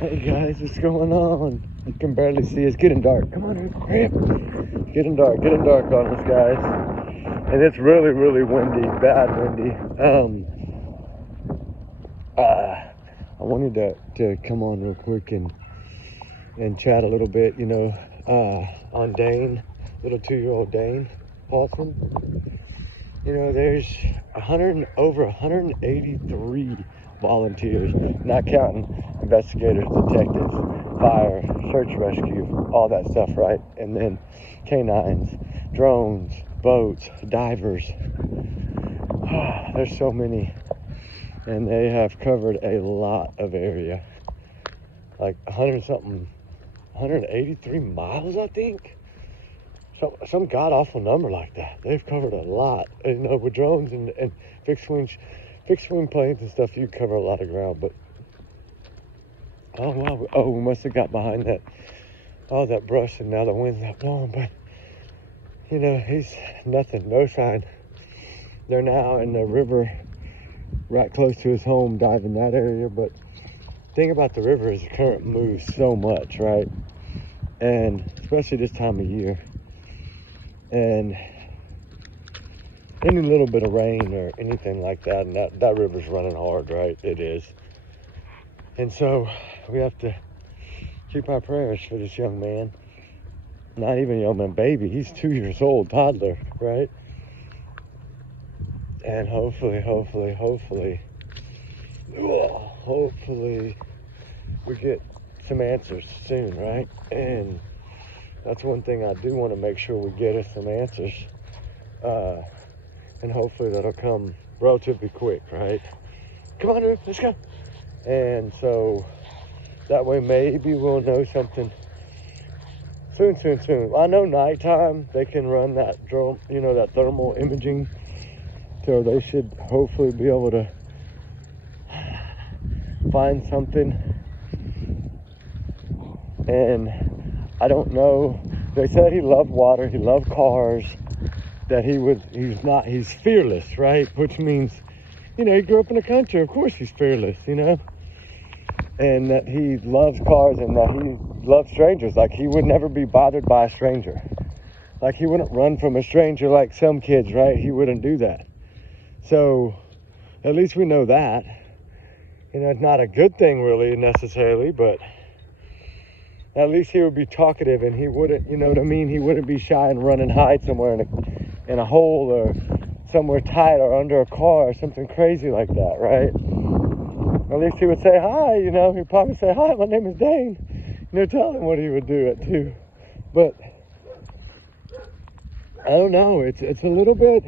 Hey guys, what's going on? I can barely see. It's getting dark. Come on, hurry up. Getting dark on us, guys. And it's really, really windy, bad windy. I wanted to come on real quick and chat a little bit, on Dane, little 2-year-old Dane Paulsen. There's over 183 volunteers, not counting investigators, detectives, fire, search rescue, all that stuff, right? And then canines, drones, boats, divers. There's so many, and they have covered a lot of area, like 183 miles, I think. Some god-awful number like that. They've covered a lot. With drones and fixed wing planes and stuff, you cover a lot of ground. But oh wow, we must have got behind that brush, and now the wind's not blowing. But he's nothing, no sign. They're now in the river, right close to his home, diving that area. But the thing about the river is the current moves so much, right? And especially this time of year. And any little bit of rain or anything like that, and that river's running hard, right? It is. And so we have to keep our prayers for this young man. Not even a young man, baby. He's 2 years old, toddler, right? And hopefully we get some answers soon, right? And that's one thing I do want to make sure we get us some answers. And hopefully that'll come relatively quick, right? Come on, let's go. And so that way maybe we'll know something soon. I know nighttime they can run that drone, that thermal imaging. So they should hopefully be able to find something. And I don't know. They said he loved water, he loved cars, that he's fearless, right? Which means, he grew up in the country, of course he's fearless, and that he loves cars and that he loves strangers. Like, he would never be bothered by a stranger. Like, he wouldn't run from a stranger like some kids, right? He wouldn't do that. So at least we know that. It's not a good thing really necessarily, but at least he would be talkative, and he wouldn't, he wouldn't be shy and run and hide somewhere in a hole or somewhere tight or under a car or something crazy like that, right? At least he would say hi, he'd probably say, "Hi, my name is Dane." Tell him what he would do at 2. But I don't know, it's a little bit,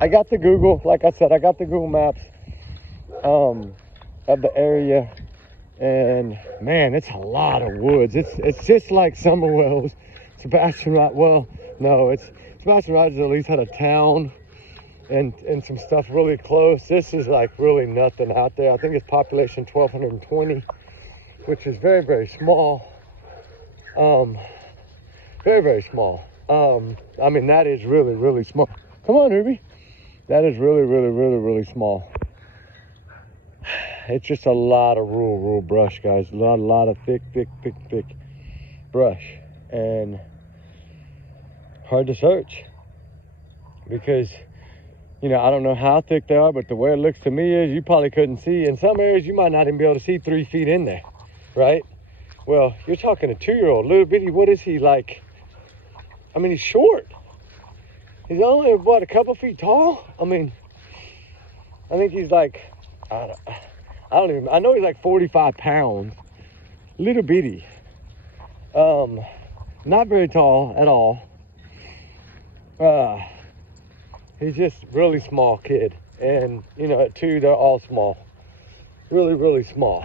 I got the Google, like I said, I got the Google Maps of the area. And man, it's a lot of woods. It's just like Summerwell's. Sebastian Rogers at least had a town and some stuff really close. This is like really nothing out there. I think it's population 1,220, which is very, very small. Very, very small. That is really, really small. Come on, Ruby. That is really, really, really, really small. It's just a lot of rural brush, guys. A lot of thick brush. And hard to search. Because, I don't know how thick they are, but the way it looks to me is you probably couldn't see. In some areas, you might not even be able to see 3 feet in there, right? Well, you're talking a 2-year-old, little bitty. What is he, like? He's short. He's only, a couple feet tall? I think he's like, I know he's like 45 pounds. Little bitty. Not very tall at all. He's just really small kid. And, at 2, they're all small. Really, really small.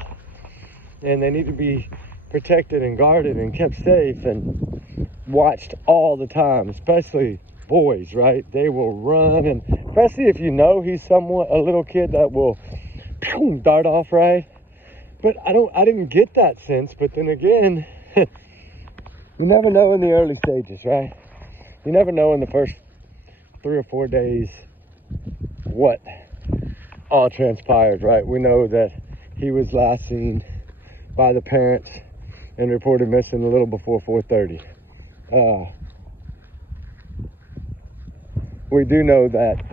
And they need to be protected and guarded and kept safe and watched all the time, especially boys, right? They will run, and especially if he's somewhat a little kid that will dart off, right? But I didn't get that sense. But then again, you never know in the early stages, right? You never know in the first 3 or 4 days what all transpired, right? We know that he was last seen by the parents and reported missing a little before 4:30. We do know that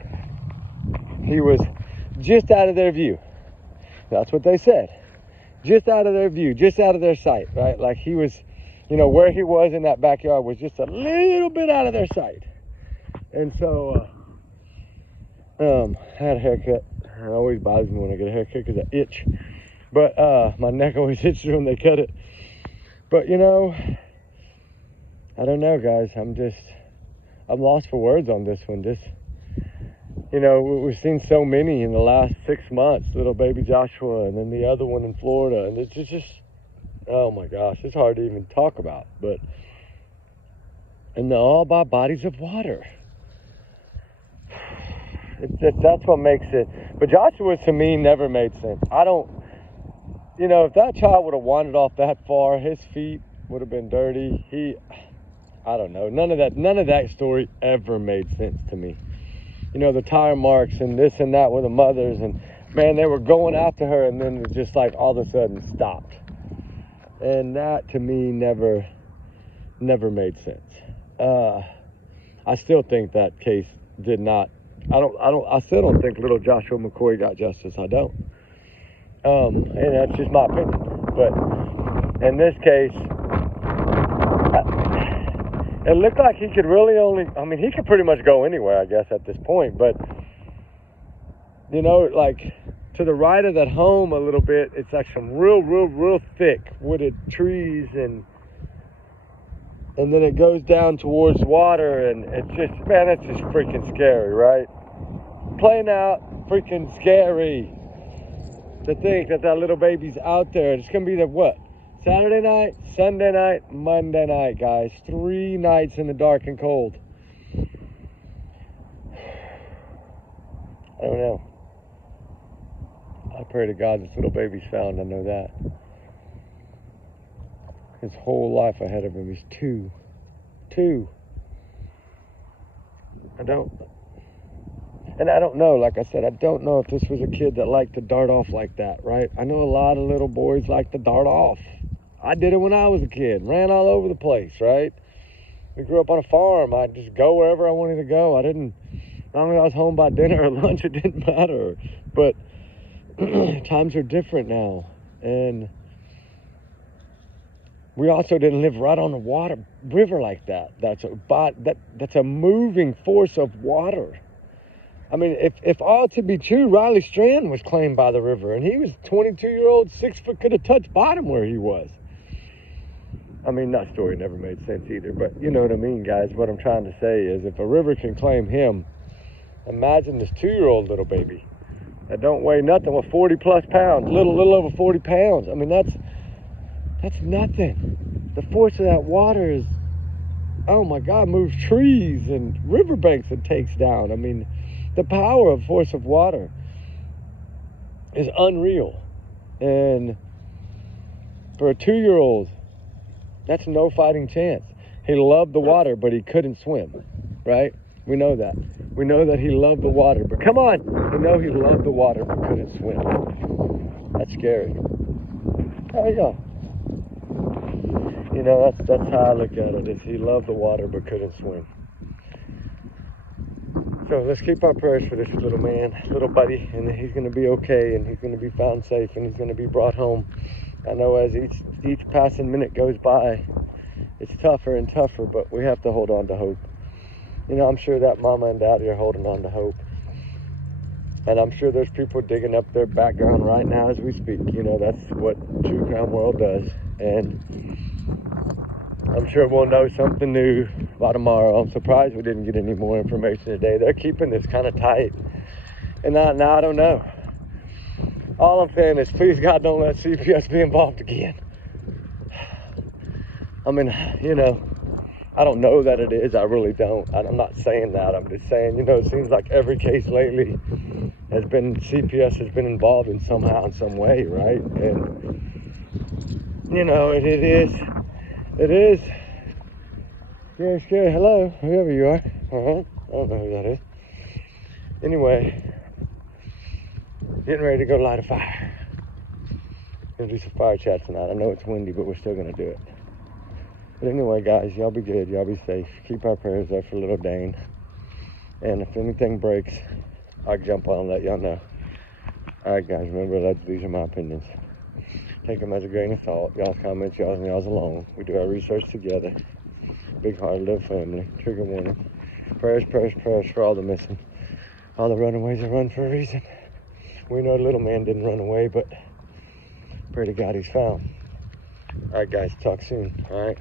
he was just out of their view. That's what they said. Just out of their view, just out of their sight, right? Like he was, where he was in that backyard was just a little bit out of their sight. And so, I had a haircut. It always bothers me when I get a haircut because I itch. But my neck always itches when they cut it. But, I don't know, guys. I'm lost for words on this one. Just, we've seen so many in the last 6 months. Little baby Joshua and then the other one in Florida. And it's just, oh my gosh, it's hard to even talk about. And they're all by bodies of water. That's what makes it. But Joshua, to me, never made sense. If that child would have wandered off that far, his feet would have been dirty. I don't know. None of that story ever made sense to me. The tire marks and this and that with the mothers, and man, they were going after her, and then it just like all of a sudden stopped. And that to me never made sense. I still think that case did not. I still don't think little Joshua McCoy got justice. I don't. And that's just my opinion. But in this case, it looked like he could really he could pretty much go anywhere, I guess, at this point. But, like to the right of that home a little bit, it's like some real thick wooded trees, and then it goes down towards water, and it's just freaking scary, right? Plain out freaking scary to think that little baby's out there. It's going to be Saturday night, Sunday night, Monday night, guys. 3 nights in the dark and cold. I don't know. I pray to God this little baby's found. I know that. His whole life ahead of him. He's two. I don't know, like I said, I don't know if this was a kid that liked to dart off like that, right? I know a lot of little boys like to dart off. I did it when I was a kid, ran all over the place, right? We grew up on a farm. I'd just go wherever I wanted to go. As long as I was home by dinner or lunch, it didn't matter. But times are different now. And we also didn't live right on the river like that. That's a moving force of water. I mean, if all to be true, Riley Strand was claimed by the river, and he was 22-year-old, 6 foot, could have touched bottom where he was. I mean, that story never made sense either, but you know what I mean, guys. What I'm trying to say is, if a river can claim him, imagine this 2-year-old little baby that don't weigh nothing with 40 plus pounds, little over 40 pounds. I mean, that's nothing. The force of that water is, oh my God, moves trees and riverbanks it takes down. I mean, the power of force of water is unreal. And for a 2-year-old, that's no fighting chance. He loved the water, but he couldn't swim, right? We know that. We know that he loved the water, but come on. We know he loved the water, but couldn't swim. That's scary. There you go. That's how I look at it, is he loved the water, but couldn't swim. So let's keep our prayers for this little man, little buddy, and he's going to be okay, and he's going to be found safe, and he's going to be brought home. I know as each passing minute goes by, it's tougher and tougher, but we have to hold on to hope. I'm sure that mama and daddy are holding on to hope. And I'm sure there's people digging up their background right now as we speak. That's what True Crime World does. And I'm sure we'll know something new by tomorrow. I'm surprised we didn't get any more information today. They're keeping this kind of tight. And now I don't know. All I'm saying is, please, God, don't let CPS be involved again. I mean, I don't know that it is. I really don't. I'm not saying that. I'm just saying, it seems like every case lately CPS has been involved in somehow, in some way, right? And, it is. Scary. Hello, whoever you are. I don't know who that is. Anyway, getting ready to go light a fire. Gonna do some fire chat tonight. I know it's windy, but we're still gonna do it. But anyway, guys, y'all be good. Y'all be safe. Keep our prayers up for little Dane. And if anything breaks, I'll jump on and let y'all know. All right, guys, remember, these are my opinions. Take them as a grain of salt. Y'all's comments, y'all's alone. We do our research together. Big heart, little family. Trigger warning. Prayers, prayers, prayers for all the missing. All the runaways are run for a reason. We know the little man didn't run away, but pray to God he's found. All right, guys, talk soon. All right.